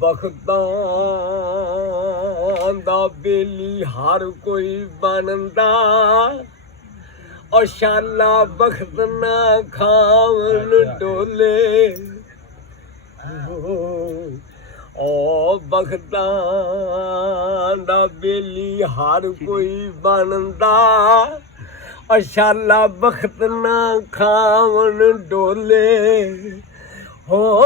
ਬਖਤਾਂ ਦਾ ਬੇਲੀ ਹਰ ਕੋਈ ਬਣਦਾ ਔਰ ਸ਼ਾਲਾ ਬਖਤ ਨਾ ਖਾਵਣ ਡੋਲੇ ਓ ਬਖਤਾਂ ਦਾ ਬੇਲੀ ਹਰ ਕੋਈ ਬਣਦਾ ਔਰ ਸ਼ਾਲਾ ਬਖਤ ਨਾ ਖਾਵਣ ਡੋਲੇ ਹੋ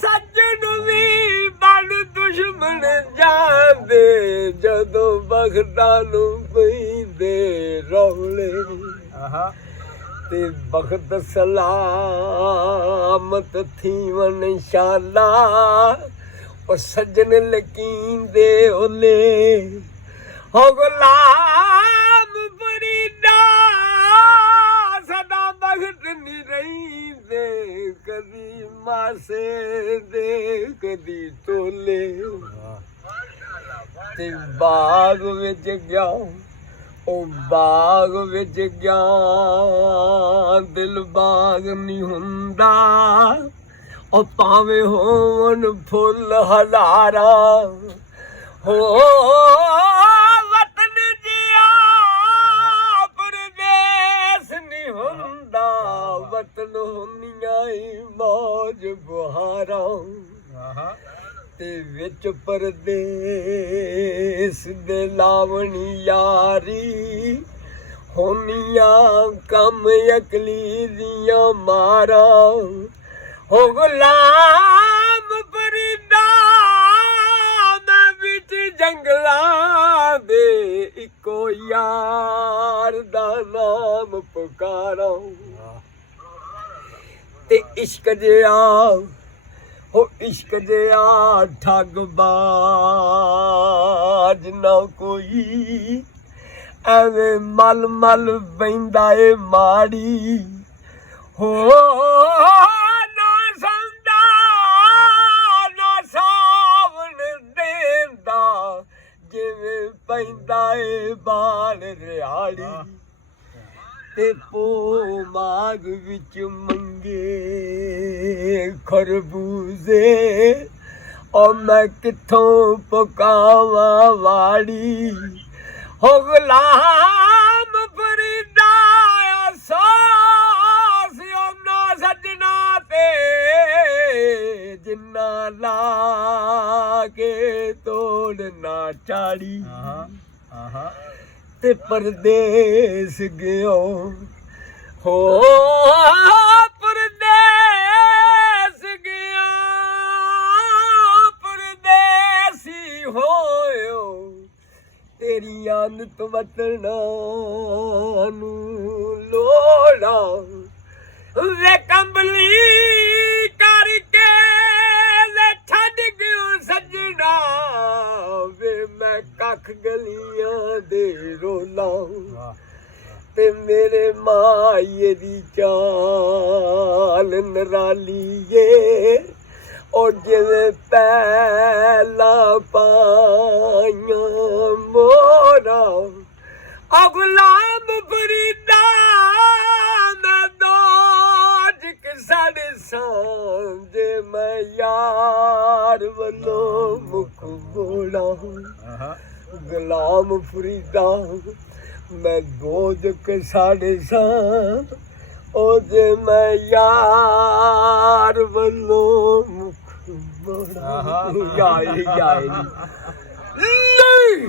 ਸੱਜਣ ਵੀ ਬਣ ਦੁਸ਼ਮਣ ਜਾਂਦੇ ਜਦੋਂ ਬਖਤਾਂ ਨੂੰ ਪੈਂਦੇ ਰੌਲੇ ਤੇ ਬਖਤ ਸਲਾਮਤ ਥੀਵਨ ਇਨਸ਼ਾਅੱਲਾ ਉਹ ਸੱਜਣ ਲਕੀਂਦੇ ਓਲੇ ਹੋ ਗੁਲਾਮ ਫਰੀਦਾ ਸਦਾ ਬਖਤ ਨਹੀਂ ਰਹਿੰਦੇ ਕਦੀ ਮਾਸੇ ਦੇ ਕਦੀ ਤੋਲੇ ਤੇ ਬਾਗ ਵਿੱਚ ਗਿਆ ਉਹ ਬਾਗ ਵਿੱਚ ਗਿਆ ਦਿਲ ਬਾਗ ਨਹੀਂ ਹੁੰਦਾ ਉਹ ਭਾਵੇਂ ਹੋਣ ਫੁੱਲ ਹਜ਼ਾਰਾਂ ਹੋ ਵਤਨ ਜਿਆ ਪਰਦੇਸ ਨਹੀਂ ਹੁੰਦਾ ਵਤਨ ਹੁੰਦੀਆਂ ਈ ਮੌਜ ਬਹਾਰਾਂ ਤੇ ਵਿੱਚ ਪਰਦੇਸ ਦੇ ਲਾਵਣੀ ਯਾਰੀ ਹੋਨੀਆਂ ਕੰਮ ਅਕਲੀ ਦੀਆਂ ਮਾਰਾਂ ਹੋ ਗੁਲਾਮ ਫਰੀਦਾ ਮੈਂ ਵਿੱਚ ਜੰਗਲਾਂ ਦੇ ਇੱਕੋ ਯਾਰ ਦਾ ਨਾਮ ਪੁਕਾਰਾਂ ਤੇ ਇਸ਼ਕ ਜਿਆ ਹੋ ਇਸ਼ਕ ਜਿਆ ਠੱਗਬਾਜ਼ ਨਾ ਕੋਈ ਐਵੇਂ ਮਲ ਮਲ ਬਹਿੰਦਾ ਏ ਮਾੜੀ ਹੋ ਨਾ ਸੰਦਾ ਨਾ ਸਾਵਣ ਦੇਂਦਾ ਜਿਵੇਂ ਪੈਂਦਾ ਏ ਬਾਲ ਰਿਆੜੀ ਤੇ ਪੋ ਮਾਗ ਵਿੱਚ ਮੰਗੇ ਖਰਬੂਜ਼ੇ ਓ ਮੈਂ ਕਿੱਥੋਂ ਪਕਾਵਾਂ ਵਾੜੀ ਹੋ ਗੁਲਾਮ ਫਰੀਦਾ ਅਸਾਸ ਨਾ ਸੱਜਣਾ ਤੇ ਜਿੰਨਾ ਲਾ ਕੇ ਤੋੜਨਾ ਚਾੜੀ ਤੇ ਪਰਦੇਸ ਗਿਓ ਹੋ ਪਰਦੇਸ ਗਿਆ ਪਰਦੇਸੀ ਹੋਇਓ ਤੇਰੀਆਂ ਨਿਤ ਵਤਨਾਂ ਨੂੰ ਲੋੜਾਂ ਵੇ ਕੰਬਲੀ ਕਰਕੇ ਲੈ ਛੱਡ ਗਿਓ ਸੱਜਣਾ ਵੇ ਮੈਂ ਕੱਖ ਗਲੀਆਂ ਦੇ ਰੋਲਾਂ ਤੇ ਮੇਰੇ ਮਾਈਏ ਦੀ ਚਾਲ ਨਰਾਲੀਏ ਉਹ ਜਿਵੇਂ ਪਹਿਲਾਂ ਪਾਈਆਂ ਮੋਰਾਂ ਆ ਗੁਲਾਮ ਫਰੀਦਾ ਮੈਂ ਦੋਜ ਸਾਡੇ ਸਾਂਝੇ ਮੈਂ ਯਾਰ ਵੱਲੋਂ ਮੁਖ ਮੋੜਾਂ ਗੁਲਾਮ ਫਰੀਦਾ ਮੈਂ ਦੋਜ ਸਾਡੇ ਸਾਂ ਉਹ ਜੇ ਮੈਂ ਯਾਰ ਵੱਲੋਂ ਮੁਖ ਮੋੜਾਂ ਜਾਏ ਨਹੀਂ